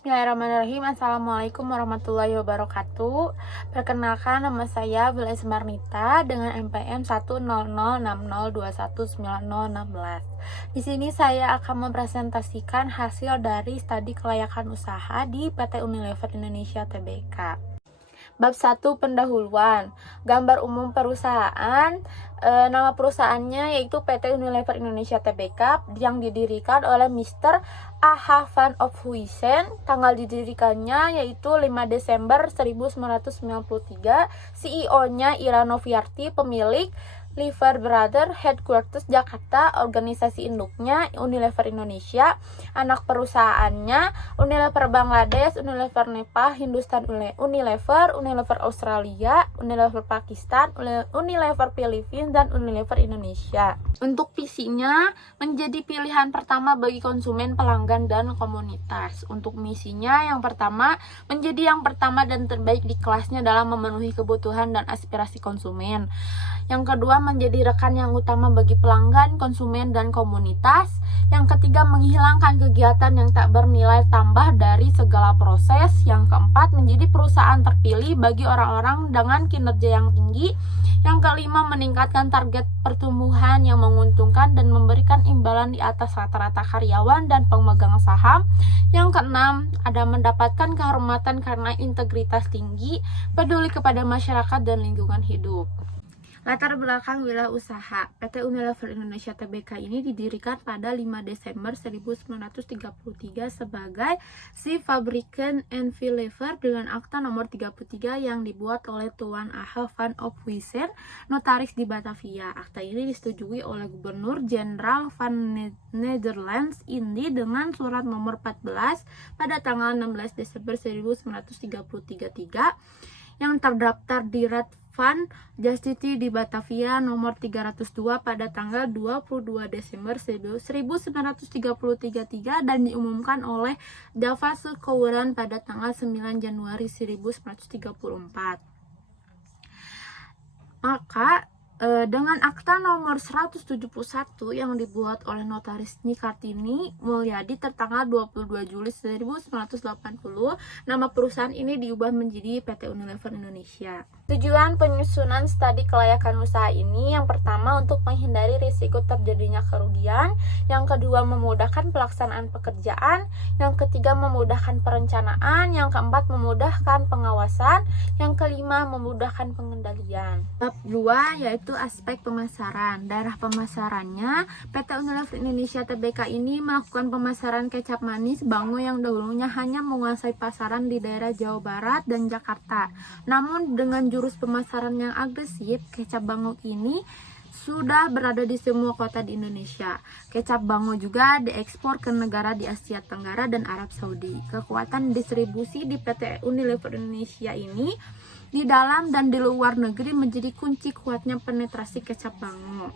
Bismillahirrahmanirrahim. Assalamualaikum warahmatullahi wabarakatuh. Perkenalkan, nama saya Bella Ismarnita dengan NPM 1006021919016. Di sini saya akan mempresentasikan hasil dari studi kelayakan usaha di PT Unilever Indonesia Tbk. Bab 1, pendahuluan. Gambar umum perusahaan. Nama perusahaannya yaitu PT Unilever Indonesia Tbk yang didirikan oleh Mr. A.H. van Ophuijsen. Tanggal didirikannya yaitu 5 Desember 1993. CEO-nya Ira Noviarty, pemilik Liver Brother, Headquarters Jakarta, organisasi induknya Unilever Indonesia, anak perusahaannya Unilever Bangladesh, Unilever Nepal, Hindustan Unilever, Unilever Australia, Unilever Pakistan, Unilever Filipina, dan Unilever Indonesia. Untuk visinya, menjadi pilihan pertama bagi konsumen, pelanggan, dan komunitas. Untuk misinya, yang pertama, menjadi yang pertama dan terbaik di kelasnya dalam memenuhi kebutuhan dan aspirasi konsumen. Yang kedua, menjadi rekan yang utama bagi pelanggan, konsumen, dan komunitas. Yang ketiga, menghilangkan kegiatan yang tak bernilai tambah dari segala proses. Yang keempat, menjadi perusahaan terpilih bagi orang-orang dengan kinerja yang tinggi. Yang kelima, meningkatkan target pertumbuhan yang menguntungkan dan memberikan imbalan di atas rata-rata karyawan dan pemegang saham. Yang keenam, ada mendapatkan kehormatan karena integritas tinggi, peduli kepada masyarakat dan lingkungan hidup. Latar belakang wirausaha. PT Unilever Indonesia Tbk ini didirikan pada 5 Desember 1933 sebagai si Fabriken Unilever dengan akta nomor 33 yang dibuat oleh Tuan A.H. van Ophuijsen, notaris di Batavia. Akta ini disetujui oleh Gubernur Jenderal van Netherlands Indi dengan surat nomor 14 pada tanggal 16 Desember 1933 yang terdaftar di Raad van Justitie di Batavia nomor 302 pada tanggal 22 Desember 1933 dan diumumkan oleh Davos Kouran pada tanggal 9 Januari 1934. Maka dengan akta nomor 171 yang dibuat oleh notaris Nyi Kartini Mulyadi tertanggal 22 Juli 1980, nama perusahaan ini diubah menjadi PT Unilever Indonesia. Tujuan penyusunan studi kelayakan usaha ini yang pertama untuk menghindari risiko terjadinya kerugian, yang kedua memudahkan pelaksanaan pekerjaan, yang ketiga memudahkan perencanaan, yang keempat memudahkan pengawasan, yang kelima memudahkan pengendalian. Bab 2 yaitu aspek pemasaran. Daerah pemasarannya, PT Unilever Indonesia Tbk ini melakukan pemasaran kecap manis Bango yang dahulunya hanya menguasai pasaran di daerah Jawa Barat dan Jakarta. Namun dengan jurus pemasaran yang agresif, kecap Bango ini sudah berada di semua kota di Indonesia. Kecap Bango juga diekspor ke negara di Asia Tenggara dan Arab Saudi. Kekuatan distribusi di PT Unilever Indonesia ini di dalam dan di luar negeri menjadi kunci kuatnya penetrasi kecap Bango.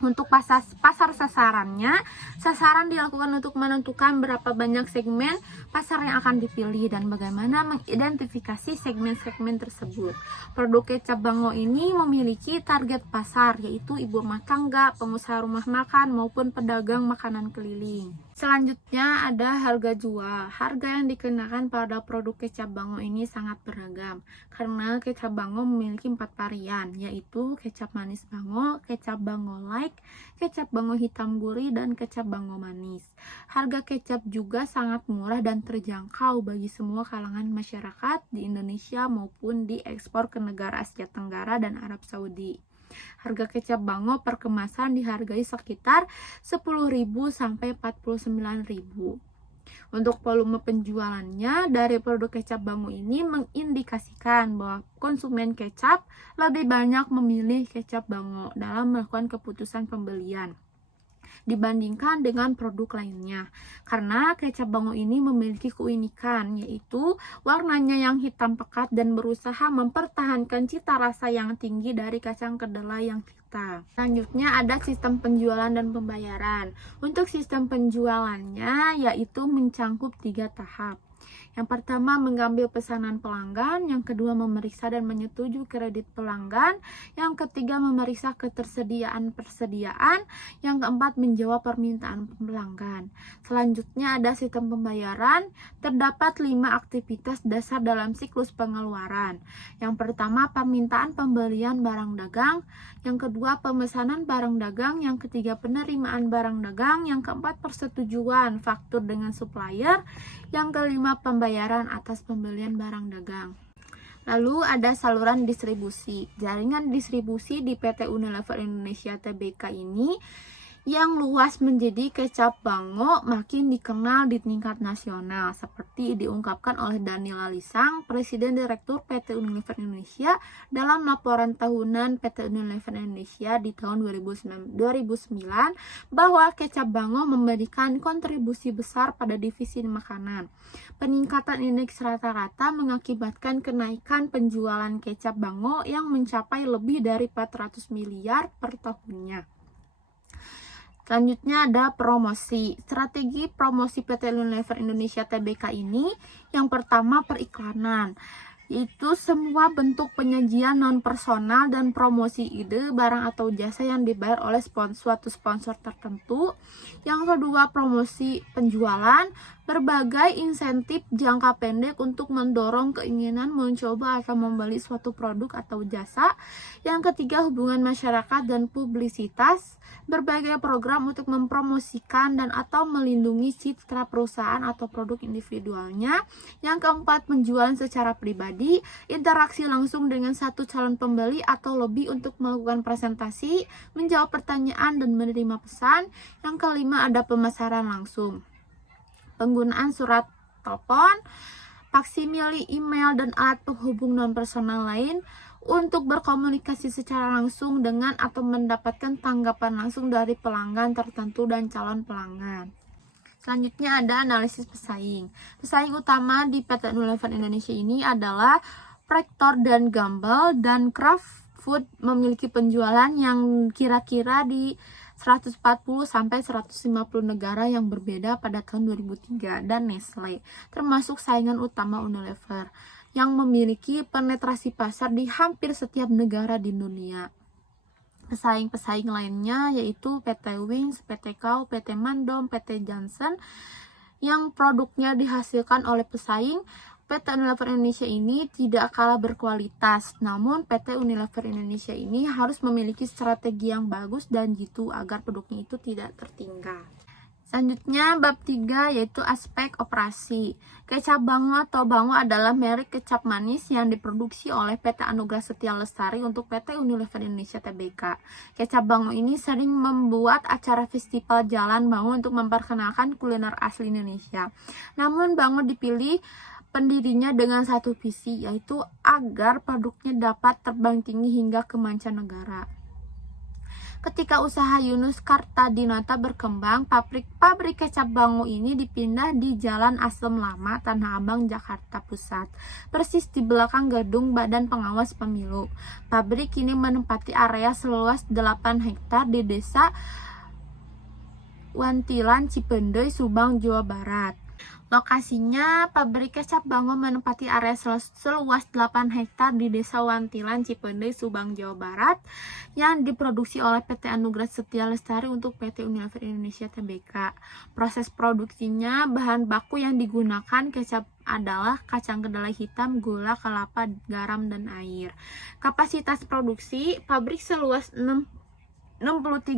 Untuk pasar sasarannya, sasaran dilakukan untuk menentukan berapa banyak segmen pasar yang akan dipilih dan bagaimana mengidentifikasi segmen-segmen tersebut. Produk kecap Bango ini memiliki target pasar, yaitu ibu rumah tangga, pengusaha rumah makan, maupun pedagang makanan keliling. Selanjutnya ada harga jual. Harga yang dikenakan pada produk kecap Bango ini sangat beragam karena kecap Bango memiliki 4 varian, yaitu kecap manis Bango, kecap Bango Light, kecap Bango hitam gurih, dan kecap Bango manis. Harga kecap juga sangat murah dan terjangkau bagi semua kalangan masyarakat di Indonesia maupun diekspor ke negara Asia Tenggara dan Arab Saudi. Harga kecap Bango per kemasan dihargai sekitar 10.000 sampai 49.000. Untuk volume penjualannya dari produk kecap Bango ini mengindikasikan bahwa konsumen kecap lebih banyak memilih kecap Bango dalam melakukan keputusan pembelian dibandingkan dengan produk lainnya. Karena kecap Bango ini memiliki keunikan, yaitu warnanya yang hitam pekat dan berusaha mempertahankan cita rasa yang tinggi dari kacang kedelai yang kita. Selanjutnya ada sistem penjualan dan pembayaran. Untuk sistem penjualannya yaitu mencangkup 3 tahap. Yang pertama, mengambil pesanan pelanggan. Yang kedua, memeriksa dan menyetujui kredit pelanggan. Yang ketiga, memeriksa persediaan. Yang keempat, menjawab permintaan pelanggan. Selanjutnya ada sistem pembayaran. Terdapat 5 aktivitas dasar dalam siklus pengeluaran. Yang pertama, permintaan pembelian barang dagang. Yang kedua, pemesanan barang dagang. Yang ketiga, penerimaan barang dagang. Yang keempat, persetujuan faktur dengan supplier. Yang kelima, pembayaran atas pembelian barang dagang. Lalu ada saluran distribusi. Jaringan distribusi di PT Unilever Indonesia Tbk ini yang luas menjadi kecap Bango makin dikenal di tingkat nasional, seperti diungkapkan oleh Daniel Alisang, Presiden Direktur PT Unilever Indonesia, dalam laporan tahunan PT Unilever Indonesia di tahun 2009 bahwa kecap Bango memberikan kontribusi besar pada divisi makanan. Peningkatan indeks rata-rata mengakibatkan kenaikan penjualan kecap Bango yang mencapai lebih dari 400 miliar per tahunnya. Selanjutnya ada promosi. Strategi promosi PT Unilever Indonesia Tbk ini yang pertama periklanan, yaitu semua bentuk penyajian non-personal dan promosi ide, barang atau jasa yang dibayar oleh suatu sponsor tertentu. Yang kedua, promosi penjualan, berbagai insentif jangka pendek untuk mendorong keinginan mencoba atau membeli suatu produk atau jasa. Yang ketiga, hubungan masyarakat dan publisitas, berbagai program untuk mempromosikan dan atau melindungi citra perusahaan atau produk individualnya. Yang keempat, penjualan secara pribadi, interaksi langsung dengan satu calon pembeli atau lebih untuk melakukan presentasi, menjawab pertanyaan dan menerima pesan. Yang kelima, ada pemasaran langsung, penggunaan surat telepon, faksimili email, dan alat penghubung non-personal lain untuk berkomunikasi secara langsung dengan atau mendapatkan tanggapan langsung dari pelanggan tertentu dan calon pelanggan. Selanjutnya ada analisis pesaing. Pesaing utama di PT Unilever Indonesia ini adalah Procter & Gamble dan Kraft Food, memiliki penjualan yang kira-kira di 140 sampai 150 negara yang berbeda pada tahun 2003, dan Nestle, termasuk saingan utama Unilever, yang memiliki penetrasi pasar di hampir setiap negara di dunia. Pesaing-pesaing lainnya yaitu PT Wings, PT Kau, PT Mandom, PT Johnson, yang produknya dihasilkan oleh pesaing. PT Unilever Indonesia ini tidak kalah berkualitas, namun PT Unilever Indonesia ini harus memiliki strategi yang bagus dan jitu agar produknya itu tidak tertinggal. Selanjutnya bab 3 yaitu aspek operasi. Kecap Bango atau Bango adalah merek kecap manis yang diproduksi oleh PT Anugrah Setia Lestari untuk PT Unilever Indonesia Tbk. Kecap Bango ini sering membuat acara festival Jalan Bango untuk memperkenalkan kuliner asli Indonesia. Namun Bango dipilih pendirinya dengan satu visi, yaitu agar produknya dapat terbang tinggi hingga ke mancanegara. Ketika usaha Yunus Kartadinata berkembang, pabrik kecap Bango ini dipindah di Jalan Asem Lama, Tanah Abang, Jakarta Pusat, persis di belakang gedung Badan Pengawas Pemilu. Pabrik ini menempati area seluas 8 hektar di Desa Wantilan, Cipendei, Subang, Jawa Barat. Lokasinya, pabrik kecap Bango menempati area seluas 8 hektar di Desa Wantilan, Cipendei, Subang, Jawa Barat, yang diproduksi oleh PT Anugrah Setia Lestari untuk PT Unilever Indonesia Tbk. Proses produksinya, bahan baku yang digunakan kecap adalah kacang kedelai hitam, gula, kelapa, garam, dan air. Kapasitas produksi, pabrik seluas 63.000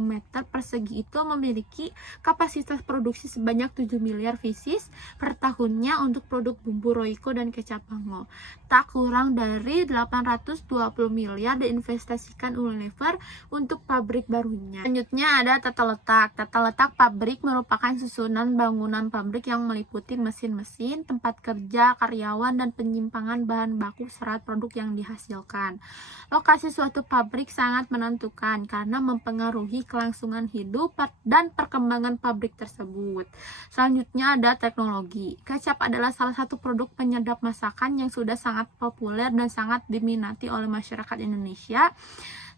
meter persegi itu memiliki kapasitas produksi sebanyak 7 miliar pieces per tahunnya untuk produk bumbu Royco dan kecap Bango. Tak kurang dari 820 miliar diinvestasikan Unilever untuk pabrik barunya. Selanjutnya ada tata letak. Tata letak pabrik merupakan susunan bangunan pabrik yang meliputi mesin-mesin, tempat kerja, karyawan, dan penyimpangan bahan baku serta produk yang dihasilkan. Lokasi suatu pabrik sangat menentukan karena mempengaruhi kelangsungan hidup dan perkembangan pabrik tersebut. Selanjutnya ada teknologi. Kecap adalah salah satu produk penyedap masakan yang sudah sangat populer dan sangat diminati oleh masyarakat Indonesia.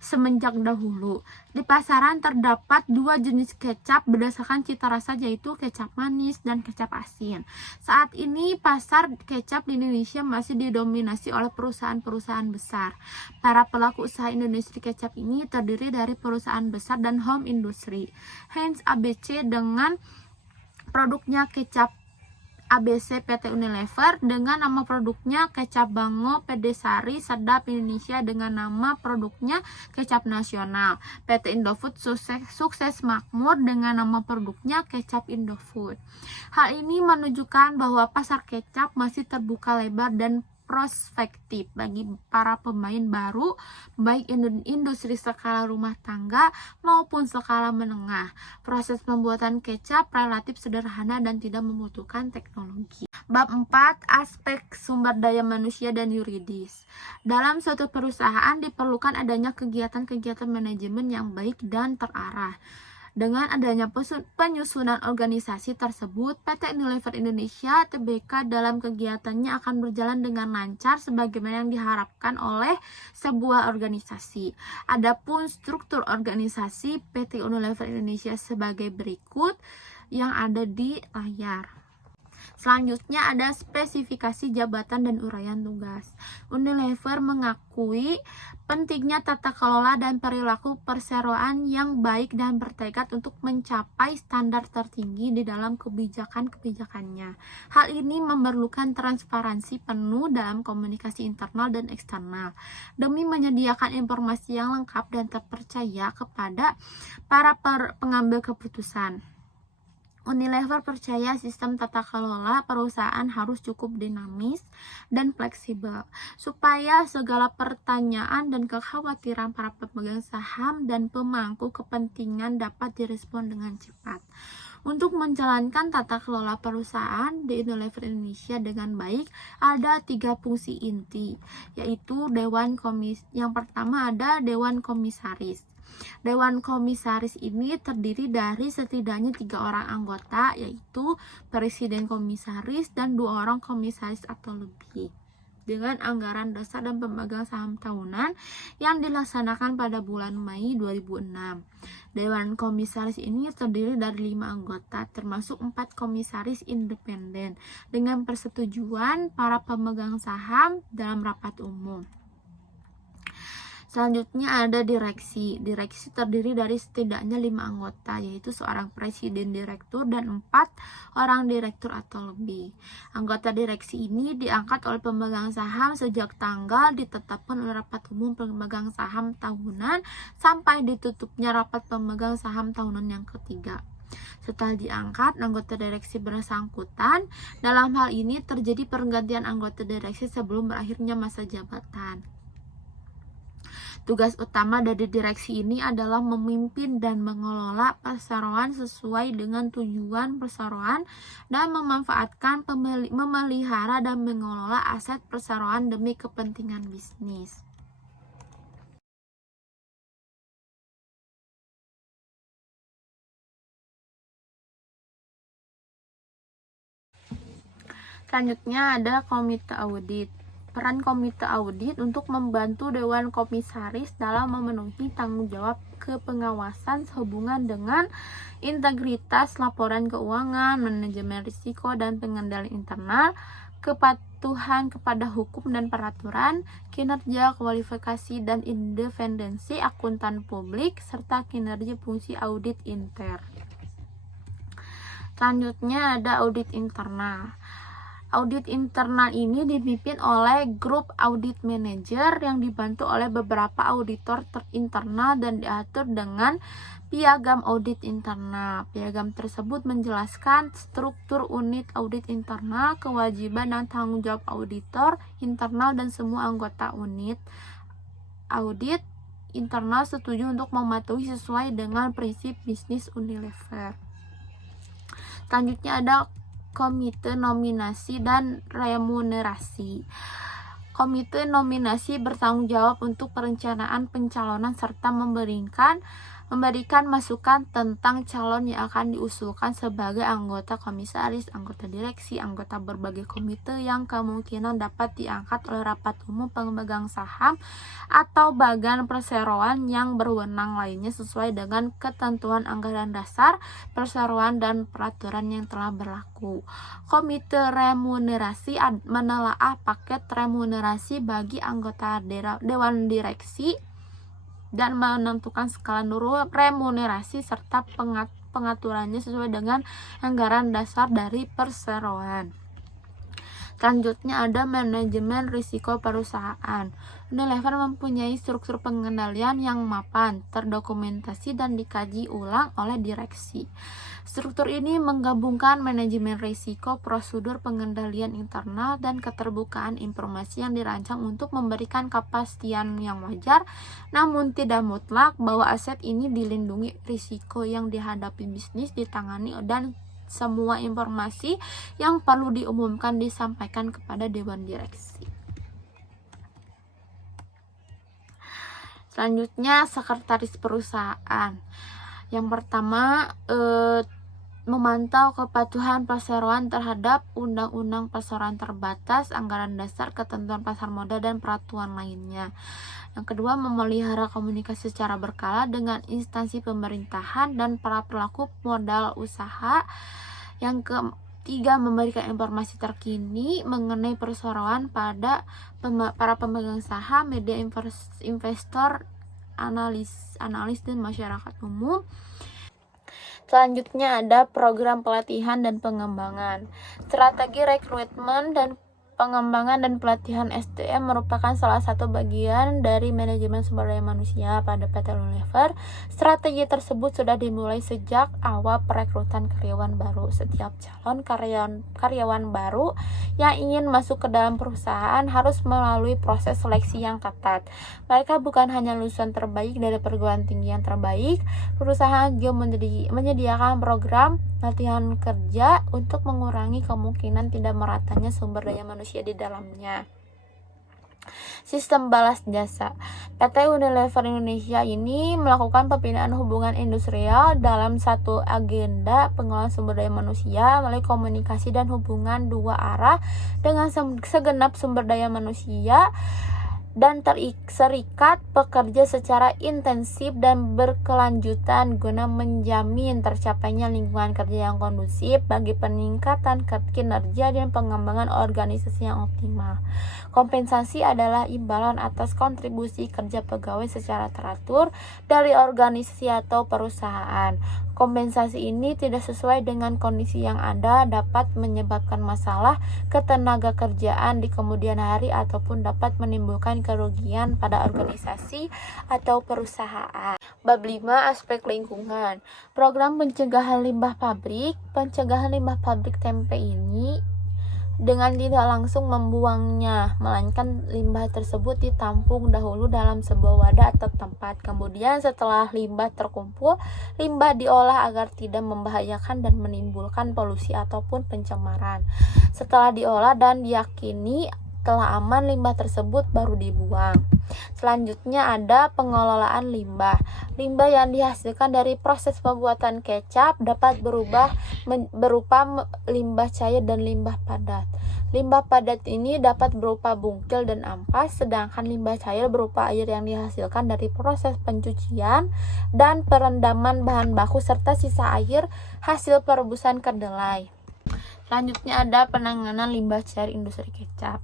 semenjak dahulu. Di pasaran terdapat dua jenis kecap berdasarkan cita rasa, yaitu kecap manis dan kecap asin. Saat ini pasar kecap di Indonesia masih didominasi oleh perusahaan-perusahaan besar. Para pelaku usaha industri kecap ini terdiri dari perusahaan besar dan home industry. Heinz ABC dengan produknya kecap ABC PT Unilever dengan nama produknya kecap Bango, Pedesari Sedap Indonesia dengan nama produknya kecap nasional, PT Indofood sukses makmur dengan nama produknya kecap Indofood. Hal ini menunjukkan bahwa pasar kecap masih terbuka lebar dan prospektif bagi para pemain baru, baik industri skala rumah tangga maupun skala menengah. Proses pembuatan kecap relatif sederhana dan tidak membutuhkan teknologi. Bab 4, aspek sumber daya manusia dan yuridis. Dalam suatu perusahaan diperlukan adanya kegiatan-kegiatan manajemen yang baik dan terarah. Dengan adanya penyusunan organisasi tersebut, PT Unilever Indonesia Tbk dalam kegiatannya akan berjalan dengan lancar sebagaimana yang diharapkan oleh sebuah organisasi. Adapun struktur organisasi PT Unilever Indonesia sebagai berikut yang ada di layar. Selanjutnya ada spesifikasi jabatan dan uraian tugas. Unilever mengakui pentingnya tata kelola dan perilaku perseroan yang baik dan bertekad untuk mencapai standar tertinggi di dalam kebijakan-kebijakannya. Hal ini memerlukan transparansi penuh dalam komunikasi internal dan eksternal demi menyediakan informasi yang lengkap dan terpercaya kepada para pengambil keputusan. Unilever percaya sistem tata kelola perusahaan harus cukup dinamis dan fleksibel supaya segala pertanyaan dan kekhawatiran para pemegang saham dan pemangku kepentingan dapat direspon dengan cepat. Untuk menjalankan tata kelola perusahaan di Unilever Indonesia dengan baik, ada 3 fungsi inti, yaitu yang pertama ada Dewan Komisaris. Dewan Komisaris ini terdiri dari setidaknya 3 orang anggota, yaitu Presiden Komisaris dan 2 orang Komisaris atau lebih, dengan anggaran dasar dan pemegang saham tahunan yang dilaksanakan pada bulan Mei 2006. Dewan Komisaris ini terdiri dari 5 anggota, termasuk 4 komisaris independen, dengan persetujuan para pemegang saham dalam rapat umum. Selanjutnya ada direksi. Direksi terdiri dari setidaknya 5 anggota, yaitu seorang presiden direktur dan 4 orang direktur atau lebih. Anggota direksi ini diangkat oleh pemegang saham sejak tanggal ditetapkan oleh rapat umum pemegang saham tahunan sampai ditutupnya rapat pemegang saham tahunan yang ketiga. Setelah diangkat, anggota direksi bersangkutan. Dalam hal ini terjadi pergantian anggota direksi sebelum berakhirnya masa jabatan. Tugas utama dari direksi ini adalah memimpin dan mengelola perseroan sesuai dengan tujuan perseroan dan memelihara dan mengelola aset perseroan demi kepentingan bisnis. Selanjutnya ada komite audit. Peran komite audit untuk membantu Dewan Komisaris dalam memenuhi tanggung jawab kepengawasan sehubungan dengan integritas laporan keuangan, manajemen risiko dan pengendalian internal, kepatuhan kepada hukum dan peraturan, kinerja, kualifikasi dan independensi akuntan publik, serta kinerja fungsi audit intern. Selanjutnya ada audit internal. Audit internal ini dipimpin oleh grup audit manager yang dibantu oleh beberapa auditor internal dan diatur dengan piagam audit internal. Piagam tersebut menjelaskan struktur unit audit internal, kewajiban dan tanggung jawab auditor internal dan semua anggota unit audit internal setuju untuk mematuhi sesuai dengan prinsip bisnis Unilever. Selanjutnya ada Komite Nominasi dan Remunerasi. Komite nominasi bertanggung jawab untuk perencanaan pencalonan serta memberikan memberikan masukan tentang calon yang akan diusulkan sebagai anggota komisaris, anggota direksi, anggota berbagai komite yang kemungkinan dapat diangkat oleh rapat umum pemegang saham atau bagan perseroan yang berwenang lainnya sesuai dengan ketentuan anggaran dasar, perseroan, dan peraturan yang telah berlaku. Komite remunerasi menelaah paket remunerasi bagi anggota dewan direksi dan menentukan skala remunerasi serta pengaturannya sesuai dengan anggaran dasar dari perseroan. Selanjutnya ada manajemen risiko perusahaan. Unilever mempunyai struktur pengendalian yang mapan, terdokumentasi dan dikaji ulang oleh direksi. Struktur ini menggabungkan manajemen risiko, prosedur pengendalian internal, dan keterbukaan informasi yang dirancang untuk memberikan kepastian yang wajar, namun tidak mutlak bahwa aset ini dilindungi. Risiko yang dihadapi bisnis ditangani dan semua informasi yang perlu diumumkan disampaikan kepada dewan direksi. Selanjutnya, sekretaris perusahaan. Yang pertama, memantau kepatuhan perseroan terhadap undang-undang perseroan terbatas, anggaran dasar, ketentuan pasar modal, dan peraturan lainnya. Yang kedua, memelihara komunikasi secara berkala dengan instansi pemerintahan dan para pelaku modal usaha. Yang ketiga, memberikan informasi terkini mengenai perseroan pada para pemegang saham, media, investor, analis dan masyarakat umum. Selanjutnya ada program pelatihan dan pengembangan. Strategi rekrutmen dan pengembangan dan pelatihan SDM merupakan salah satu bagian dari manajemen sumber daya manusia pada PT Unilever. Strategi tersebut sudah dimulai sejak awal perekrutan karyawan baru. Setiap calon karyawan baru yang ingin masuk ke dalam perusahaan harus melalui proses seleksi yang ketat. Mereka bukan hanya lulusan terbaik dari perguruan tinggi yang terbaik. Perusahaan juga menyediakan program latihan kerja untuk mengurangi kemungkinan tidak meratanya sumber daya manusia di dalamnya. Sistem balas jasa. PT Unilever Indonesia ini melakukan pembinaan hubungan industrial dalam satu agenda pengelolaan sumber daya manusia melalui komunikasi dan hubungan dua arah dengan segenap sumber daya manusia dan serikat pekerja secara intensif dan berkelanjutan guna menjamin tercapainya lingkungan kerja yang kondusif bagi peningkatan kinerja dan pengembangan organisasi yang optimal. Kompensasi adalah imbalan atas kontribusi kerja pegawai secara teratur dari organisasi atau perusahaan. Kompensasi ini tidak sesuai dengan kondisi yang ada, dapat menyebabkan masalah ketenaga kerjaan di kemudian hari ataupun dapat menimbulkan kerugian pada organisasi atau perusahaan. Bab 5, aspek lingkungan. Program pencegahan limbah pabrik. Pencegahan limbah pabrik tempe ini dengan tidak langsung membuangnya, melainkan limbah tersebut ditampung dahulu dalam sebuah wadah atau tempat. Kemudian setelah limbah terkumpul, limbah diolah agar tidak membahayakan dan menimbulkan polusi ataupun pencemaran. Setelah diolah dan diyakini telah aman, limbah tersebut baru dibuang. Selanjutnya ada pengelolaan limbah. Limbah yang dihasilkan dari proses pembuatan kecap dapat berupa limbah cair dan limbah padat. Limbah padat ini dapat berupa bungkil dan ampas, sedangkan limbah cair berupa air yang dihasilkan dari proses pencucian dan perendaman bahan baku serta sisa air hasil perebusan kedelai. Selanjutnya ada penanganan limbah cair industri kecap.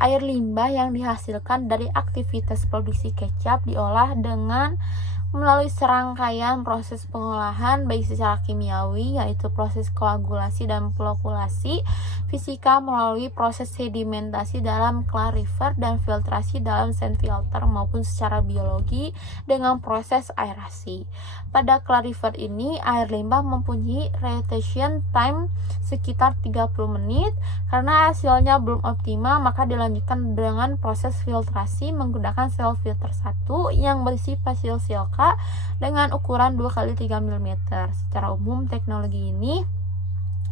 Air limbah yang dihasilkan dari aktivitas produksi kecap diolah dengan melalui serangkaian proses pengolahan baik secara kimiawi yaitu proses koagulasi dan flokulasi, fisika melalui proses sedimentasi dalam clarifer dan filtrasi dalam sand filter maupun secara biologi dengan proses aerasi. Pada clarifer ini air limbah mempunyai retention time sekitar 30 menit. Karena hasilnya belum optimal maka dilanjutkan dengan proses filtrasi menggunakan sel filter 1 yang berisi fasil silika dengan ukuran 2x3 mm. Secara umum teknologi ini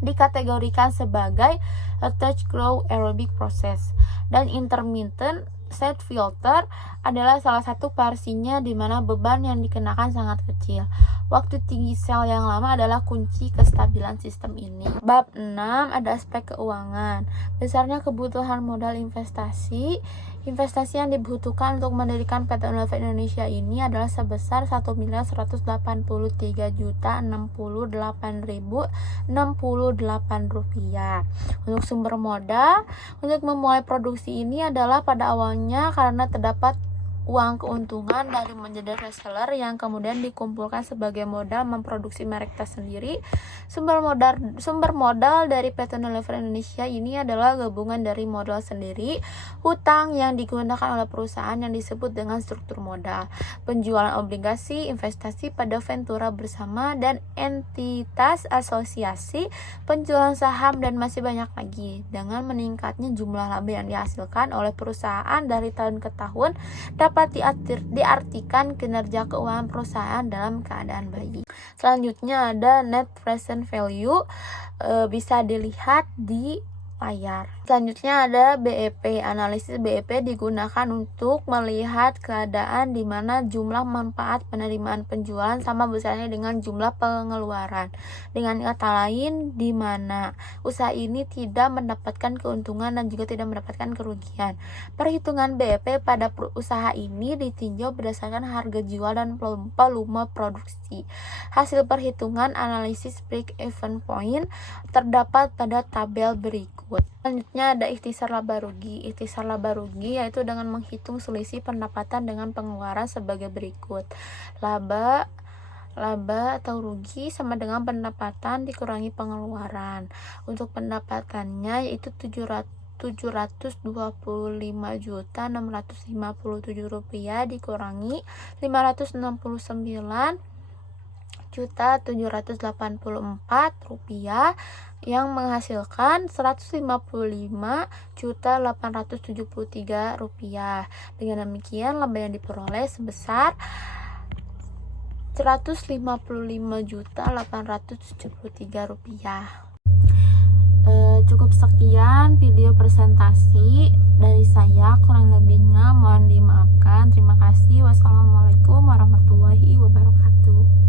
dikategorikan sebagai attached grow aerobic process dan intermittent Set filter adalah salah satu versinya di mana beban yang dikenakan sangat kecil. Waktu tinggi sel yang lama adalah kunci kestabilan sistem ini. Bab 6 ada aspek keuangan. Besarnya kebutuhan modal investasi. Investasi yang dibutuhkan untuk mendirikan PT Unilever Indonesia ini adalah sebesar 1.183.068.068 rupiah. Untuk sumber modal, untuk memulai produksi ini adalah pada awalnya karena terdapat uang keuntungan dari menjadi reseller yang kemudian dikumpulkan sebagai modal memproduksi merek tas sendiri. Sumber modal dari PT Unilever Indonesia ini adalah gabungan dari modal sendiri, hutang yang digunakan oleh perusahaan yang disebut dengan struktur modal, penjualan obligasi, investasi pada ventura bersama dan entitas asosiasi, penjualan saham, dan masih banyak lagi. Dengan meningkatnya jumlah laba yang dihasilkan oleh perusahaan dari tahun ke tahun, dapat diartikan kinerja keuangan perusahaan dalam keadaan baik. Selanjutnya ada net present value, bisa dilihat di layar. Selanjutnya ada BEP. Analisis BEP digunakan untuk melihat keadaan di mana jumlah manfaat penerimaan penjualan sama besarnya dengan jumlah pengeluaran. Dengan kata lain, di mana usaha ini tidak mendapatkan keuntungan dan juga tidak mendapatkan kerugian. Perhitungan BEP pada usaha ini ditinjau berdasarkan harga jual dan volume produksi. Hasil perhitungan analisis break-even point terdapat pada tabel berikut. Selanjutnya ada ikhtisar laba rugi. Ikhtisar laba rugi yaitu dengan menghitung selisih pendapatan dengan pengeluaran sebagai berikut. Laba atau rugi sama dengan pendapatan dikurangi pengeluaran. Untuk pendapatannya yaitu 725.657 rupiah dikurangi 569.784 rupiah yang menghasilkan 155.873 rupiah. Dengan demikian laba yang diperoleh sebesar 155.873 rupiah. Cukup sekian video presentasi dari saya, kurang lebihnya mohon dimaafkan. Terima kasih. Wassalamualaikum warahmatullahi wabarakatuh.